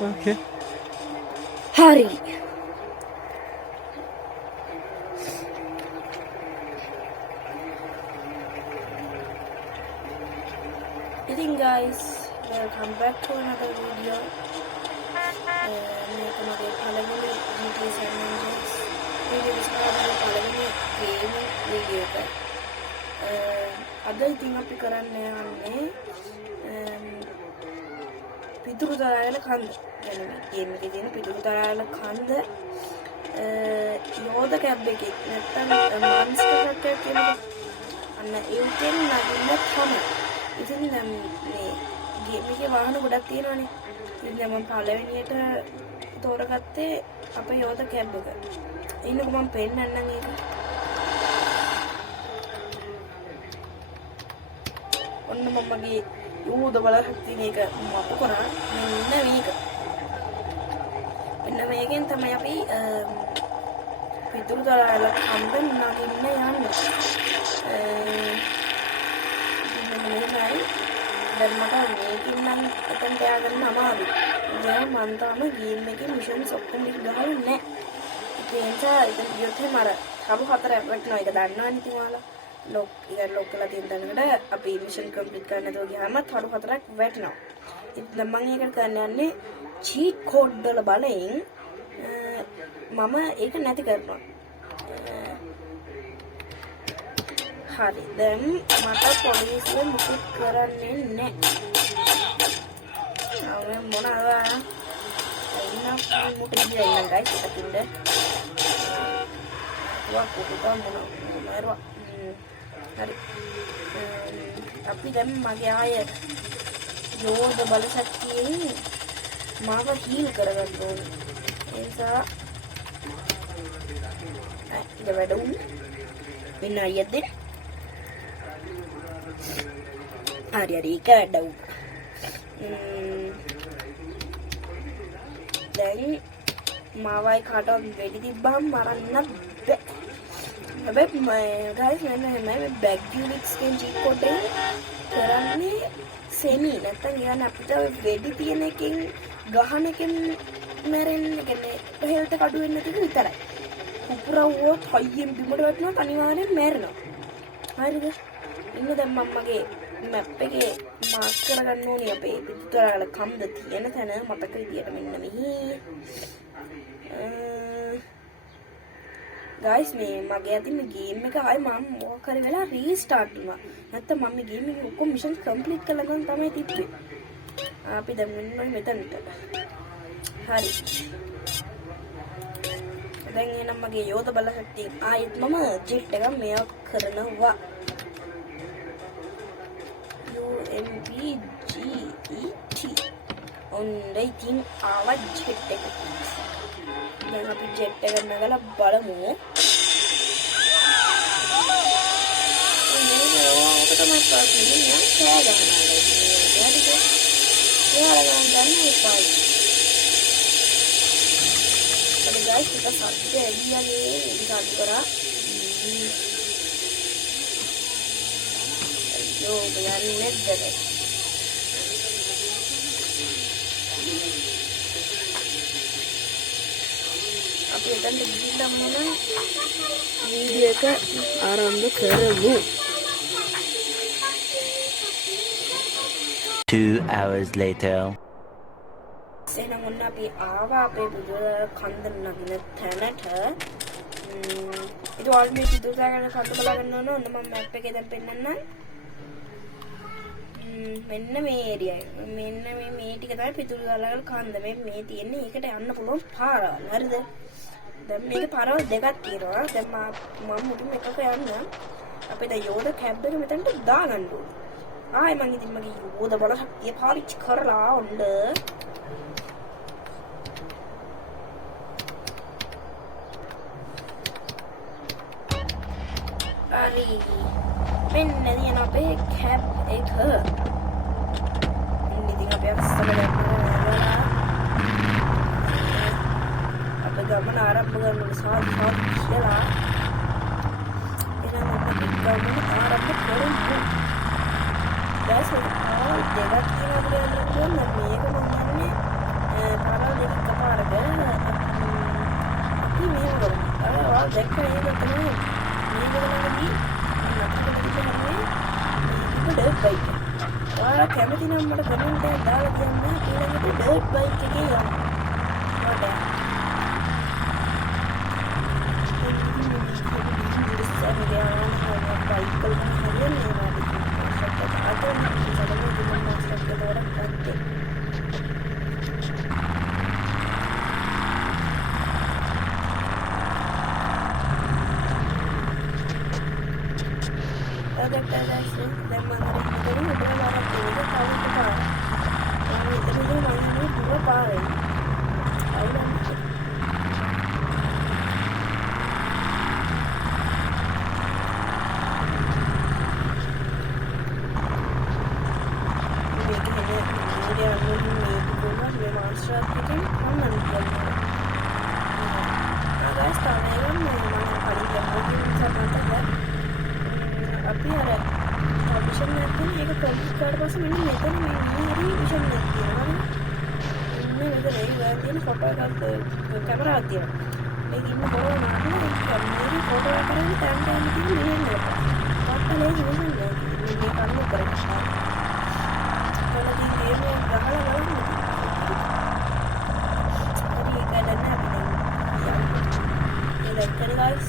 Okay. Hari. Eating guys, welcome back to another video. මේක මගේ පළවෙනි GTA San Andreas video විස්තරය පළවෙනි game video එක. අද ඉතින් අපි කරන්න යන්නේ පිටුරු තරායල කන්ද. يعني game එකේ තියෙන පිටුරු තරායල කන්ද යෝධ කැබ් එකේ නැත්තම් මාන්ස්ටර් එකක් කියනකොට අන්න ඒකෙන් නගින්න තමයි. ඉතින් මේ ගේම් එකේ වාහන ගොඩක් තියෙනවානේ. ඉතින් මම පළවෙනියට තෝරගත්තේ අපේ යෝධ කැබ් එක. ඉන්නකො මම පෙන්නන්නම් ඒක. ඔන්න මම මගේ යෝධ බලශක්තිය මේක මතු කරා. මෙන්න මේක. මෙන්න මේකෙන් තමයි අපි පිටුරු තරායල කන්ද නගින්න යන්නේ. දැන් මට මේකින් නම් එතනට ය아가න්න අමාරුයි. දැන් මම තාම ගේම් එකේ මිෂන්ස් ඔක්කොම ගහලා නැහැ. ඒ නිසා ඉතින් ගියොත් එහෙම අර කරු හතරක් වටනවා. ඒක දන්නවනේ ඉතින් ඔයාලා. ලොක් කරලා තියෙන තැනකට අපි මිෂන් කම්ප්ලීට් කරන්න නැතුව ගියාම කරු හතරක් වැටෙනවා. ඉතින් මම ඒකට කරන්න යන්නේ චීට් කෝඩ් වල බලෙන් මම ඒක නැති කරනවා. හරි දැන් මට පොලිසිය මුකුත් කරන්නේ නැහැ. මොනවාද? ඉන්න මුට ගියා ඉන්න ගයිස් අපිට. වා මොනවා හරි. අපි දැන් මගේ ආය යෝධ බලශක්තියෙන් මාව හීල් කරගන්න ඕනේ. ඒ නිසා ඉත වැඩ උන් මෙන්න අයියද හරි ඒක වැඩ උන්. දැන් මාවයි කාටවත් වෙඩි තිබ්බම මරන්න බෑ. හැබැයි ගයිස් මෙන්න මේ බැක් යුනිට්ස් කියන චීට් කෝඩ් එක කරන්නේ සෙමි නැත්තම් කියන්නේ අපිට වෙඩි තියෙන එකෙන් ගහන එකෙන් මැරෙන්න කියන්නේ හෙල්ත කඩු වෙන්න ටික විතරයි. කුපුරවුවොත් හයියෙන් බිමට වැටුණොත් අනිවාර්යෙන් මැරෙනවා. හරිද? ඉන්න දැන් මම මගේ මැප් එකේ මාක් කරගන්න ඕනේ අපේ පිටුතරාල කම්ද තියෙන තැන මතක විදියට මෙන්න මෙහි. ගයිස් මේ මගේ අතින් මේ ගේම් එක ආයි මම මොකක් හරි වෙලා රීස්ටාර්ට් වුණා. නැත්තම් මම මේ ගේම් එකේ ඔක්කොම මිෂන්ස් කම්ප්ලීට් කරලා ගන්න තමයි තිබ්බේ. අපි දැන් මෙන්න මෙතනට. හරි. දැන් එනම් මගේ යෝධ බලශක්තිය ආයෙත් මම ජෙට් එක මෙයා කරනවා. UMPGET ඔන්න ඉතින් ආවා ජෙට් එක. දැන් අපි ජෙට් එක නගලා බලමු. මේක තමයි පාස්නේ නෑ සාදානවා. හරිද? ඔයාලා ගන්න එපා. අපි ගයිස් එක සත්‍ය එළියගේ ඉඳන් කරා. යෝ යන්නේ නැද්ද? අපි එතන ගිහින් මොන වීඩියෝ එක ආරම්භ කරමු. 2 hours later. එහෙනම් ඔන්න අපි ආවා අපේ බුදුර කන්ද නගින තැනට. ඒක ඔයාලට මේ පිටුදාගෙන කන්ද බලන්න ඕන. ඔන්න මම මැප් එකේ දැන් පෙන්නන්නම්. මෙන්න මේ ඒරියා එක. මෙන්න මේ ටික තමයි පිටුදාගෙන කන්ද. මේ තියෙන්නේ ඒකට යන්න පුළුවන් පාරවල්. හරිද? දැන් මේකේ පාරවල් දෙකක් තියෙනවා. දැන් මම මුලින්ම එකක යන්න. අපි දැන් යෝධ කැබ් එක මෙතනට දාගන්න ඕනේ. ආයි මම ඉතින් මගේ යෝධ බලශක්තිය පාවිච්චි කරලා ඔන්න හරි මෙන්න දින අපේ කැබ් එක. ඉතින් අපි අස්සල යනවා. අපේ ගමන ආරම්භ කරන්න සාදු කියලා. එහෙනම් අපි ගමන ආරම්භ කරමු. දැන් දෙකක් තියෙනවා කියන්නේ මේක මම යන්නේ දැක්ක නේද තමයි මේක ළඟදී නතරකට තිබුණේ මේක ඩර්ට් බයික්. ඔයාලා කැමති නම් මට කමෙන්ට් එකක් දාලා කියන්න ඊළඟට ඩර්ට් බයික් එකේ යන්න. ඔයාලා බයික් වල හරියන්නේ නැහැ. අද නම් සමහරවිට මම මාස්ටර් කෙනෙක් ගත්තේ. දැන් මම හිතන්නේ උඩ වරක් දෙක කවුරුත් පාර. මම හිතන්නේ දුර පාරේ. අයිලන්ඩ් අපි අර ඔපෂන් එකක් තියෙන ඒක කලික් කරලා පස්සේ මෙන්න මෙතන මේ හරි විෂන් එකක් තියෙනවා නේද? මෙන්න මෙතන ඒ තියෙන ෆොටෝ එකක් කැමරාවක් තියෙනවා. ඒක ඉන්න බොරව නාටන මේ ෆොටෝ එක කරන්නේ ටැම් ටැම් තියෙන මෙහෙම එක. තාත්තලේ විෂන් එක. මේ කන්න කරලා. කොහොමද මේ ගහලා බලන්න. හරි ඒක දැන් අපි දැන් ඒක guys.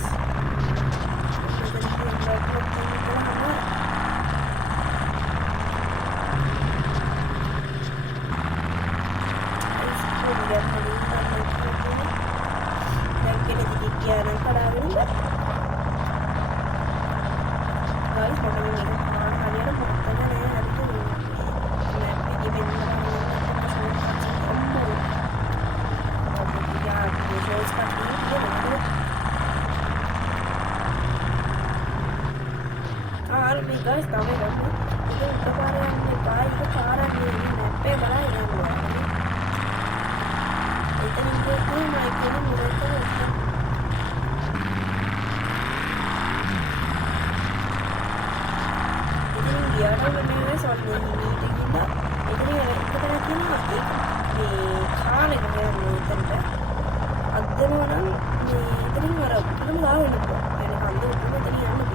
guys, tahu kan? Itu kemarin yang baik itu cara ini nepe malah yang luar. Itu nanti itu naik ini mereka itu. Ini dia orang memang soalnya ini kita. Itu ni kita nak ini di khana yang kita itu. Ada orang ni itu ni orang kita tahu ini. Yang hantu itu ni yang ni.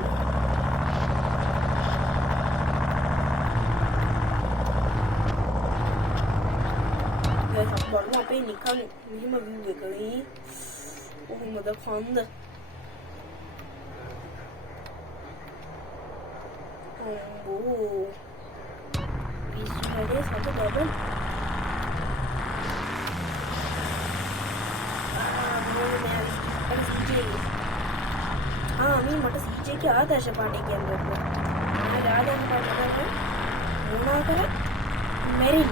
Bọn một cái නිකන් මෙහෙම view එකනේ කොහොමද කන්ද ඕ පිස්සුවනේ සතු bubble මේ මට CJ එකේ ආදර්ශ පාඩේ කියන්නේ මම ආදර්ශ පාඩේ මොනවා කර මෙරින්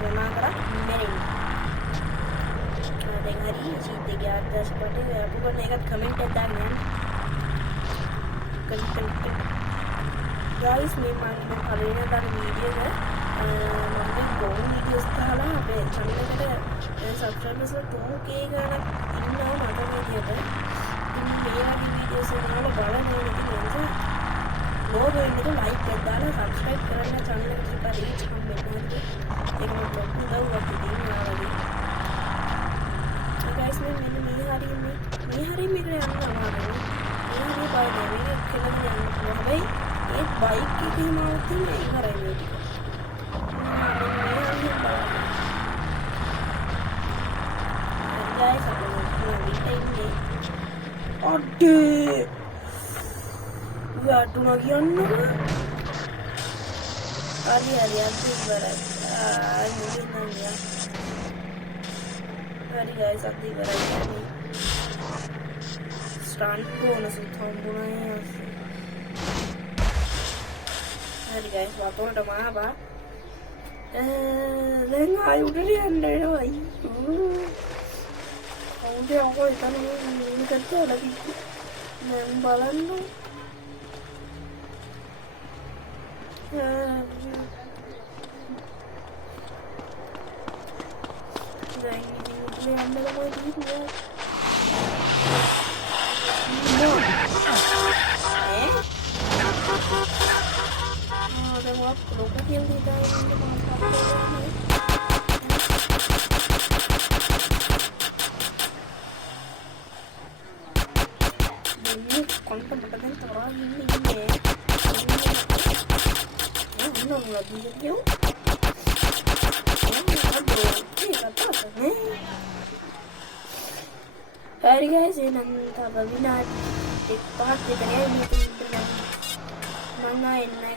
මොනා කරා මෙරින් දැන් හරි චීත් එක ආදර්ශ පාඩේ අපි කොහොම එකක් කමෙන්ට් එකක් දාන්න guys මේ මම කලින් දාන වීඩියෝ එක මම ගොන් වීඩියෝස් දාලා අපේ channel එකට subscribers 2k ගණන් ඉන්නවා මට විදියට ඉතින් මේ වගේ වීඩියෝස් වල බලන්න ඉතින් ලෝගෝ වෙන්නේ ලයික් එකක් දාලා subscribe කරන්න channel එකට reach කම්මෙන්ට් ඒක මම පොඩ්ඩක් උදව්වක් දෙන්නවා වගේ guys මෙන්න මේ හරිය මේකට යනවා මේ හරිය පාඩේ මේක කියලා යන්න හැබැයි ඒ බයික් එකේ මාවත් තියෙන ඉවරයි මේ ටික. guys අපි මේ අඩේ වැටුණා කියන්නේ හරි අපි ඉවරයි. හරි guys අපි ඉවරයි. ස්ටන්ට් බෝනස් උත්හම්බුණා. හරි guys වතුරට මාවා දැන් ආයෙ උඩට යන්න වෙනවා අයියෝ කවුද අකෝ එතන මේ කරලා මම බලන්න දැන් ඉතින් යන්න ළමයි කිව්වා What? Look at him, he died in the bathroom. එහෙනම් තව විනාඩි 5ක් විතරයි මේක ඉන්න මම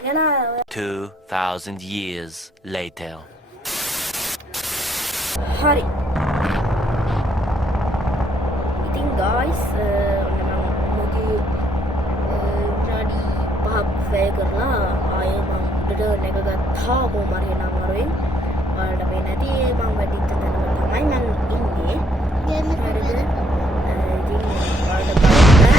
එන්නගලා 2000 years later. හරි. ඉතින් guys ඔන්න මම මුගේ විනාඩි 5ක් වැය කරලා ආයේ මම උඩට නැග ගත්තා කොහොම හරි නම් අරුවෙන්. ඔයාලට මේ නැති මම වැඩිට තැනක තමයි මම ඉන්නේ. හරිද? ඉතින් ඔයාලට බලන්න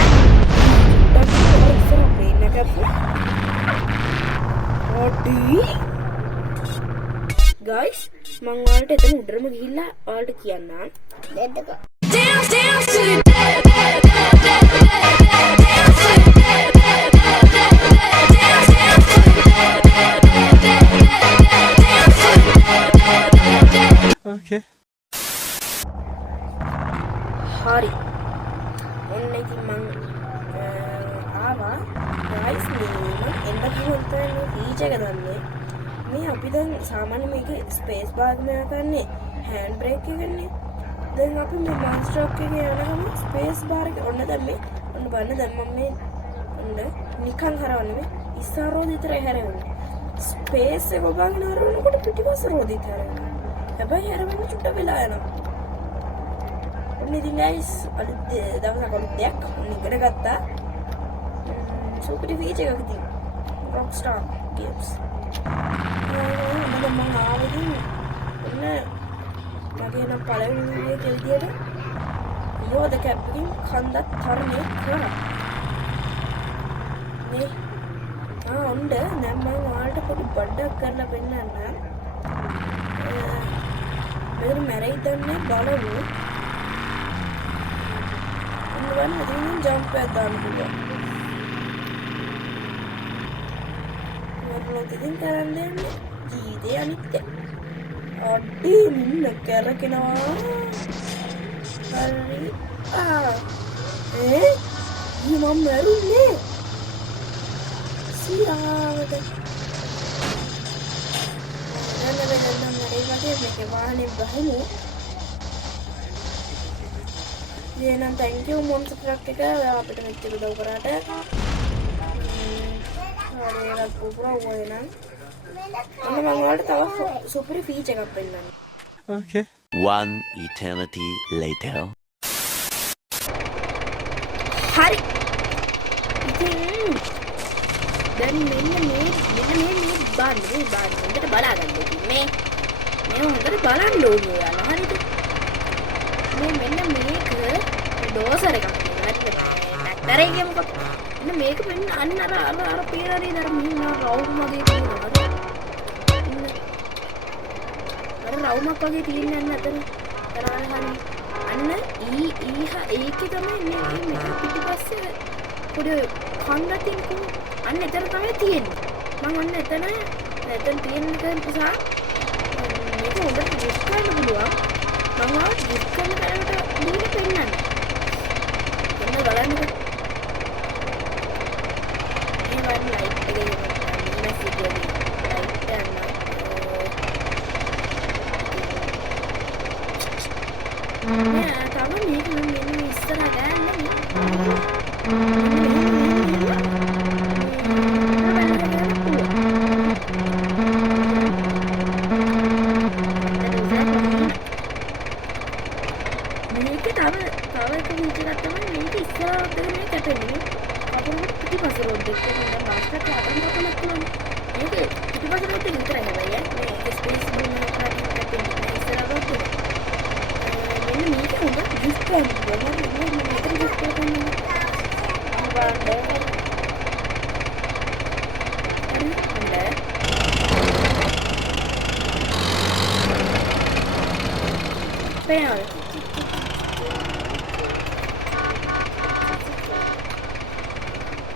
guys මං ඔයාලට එතන උඩරම ගිහිල්ලා ඔයාලට කියන්නම්. let's go. Dance dance to the dead dance to the dead dance to the Okay. හරි. ඔන්න ඉතින් මං ආවා. guys මේ එන්න කිව්වොත් මේ ෆීචර් එක දන්නේ. මේ අපි දැන් සාමාන්‍ය මේක ස්පේස් බාර් එක කරන්නේ හෑන්ඩ් බ්‍රේක් එකනේ. දැන් අපි මේ මාස්ටර් එකේ යනකම ස්පේස් බාර් එක ඔන්න දැන් මේ ඔන්න බලන්න දැන් මම මේ ඔන්න නිකන් හරවන්නේ මේ ඉස්සරෝද විතරයි හැරෙන්නේ. ස්පේස් එක ඔබගෙන හරවනකොට පිටිපස්ස රෝදිත් හැරෙනවා. හැබැයි හැරෙන්න චුට්ට වෙලා යනවා. ඔන්න ඉතින් guys අලුත් දවසක් අලුත් දෙයක් ඔන්න ඉගෙන ගත්තා. සුපර් ෆීචර් එකක් තියෙනවා. Rockstar Games. මම ආවදී ඔන්න මගේ නම් පළවෙනි වීඩියෝ එක විදියට යෝධ කැප් එකකින් කන්දක් තරණය කරා. නේ ඔන්න දැන් මම ඔයාලට පොඩි බඩක් කරලා පෙන්නන්නම්. මෙතන මැරෙයිද දන්නේ බලමු. ඔන්න බලන්න ඉතින් ජම්ප් එකක් දාන්න පුළුවන්. ඉතින් කරන්නේ ජීවිතේ අනිත්‍ය. අඩි මින්න කරකිනවා. හරි. මම මරුනේ. සිරාවද. නෑ මරේ වගේ මේක වාහනේ බහමු. එහෙනම් thank you මොන්ස්ටර් ට්‍රක් එක අපිට මෙච්චර උදව් කරාට. හරියට පුපුරා වුණා නම් මම ඔයාලට තව සුපර් ෆීචර් එකක් පෙන්නන්න. Okay. One eternity later. හරි. ඉතින් දැන් මෙන්න මේ බාන්න හොඳට බලාගන්න ඉතින් මේ හොඳට බලන්න ඕනේ ඔයාලා. හරිද? මෙන්න මේක ඩෝසර් එකක් නේ. ට්‍රැක්ටර් එකේ මොකක්ද? මෙන්න මේක මෙන්න අන්න අර පීරාරේ දර මෙන්න රවුම් වගේ තියෙනවා. අර රවුමක් වගේ තියෙන අන්න අතන කරාන අන්න ඒකේ තමයි මේ පිටිපස්සේ පොඩි කන්දක් තියෙන අන්න එතන තමයි තියෙන්නේ. මම අන්න එතන තියෙන නිසා මේක හොඳට ජෙස්ට් කරන්න පුළුවන්. මම ආව ජෙස්ට් කරන කරකට දීලා පෙන්නන්න. එන්න බලන්නකෝ. Light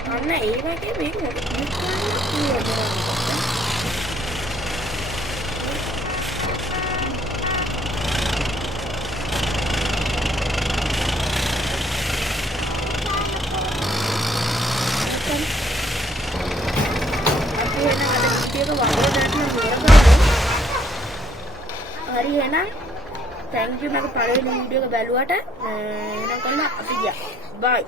Karena ini kayak bingung. hari enak thank you මගේ පළවෙනි වීඩියෝ එක බැලුවට එනකල්ලා අපි ගියා bye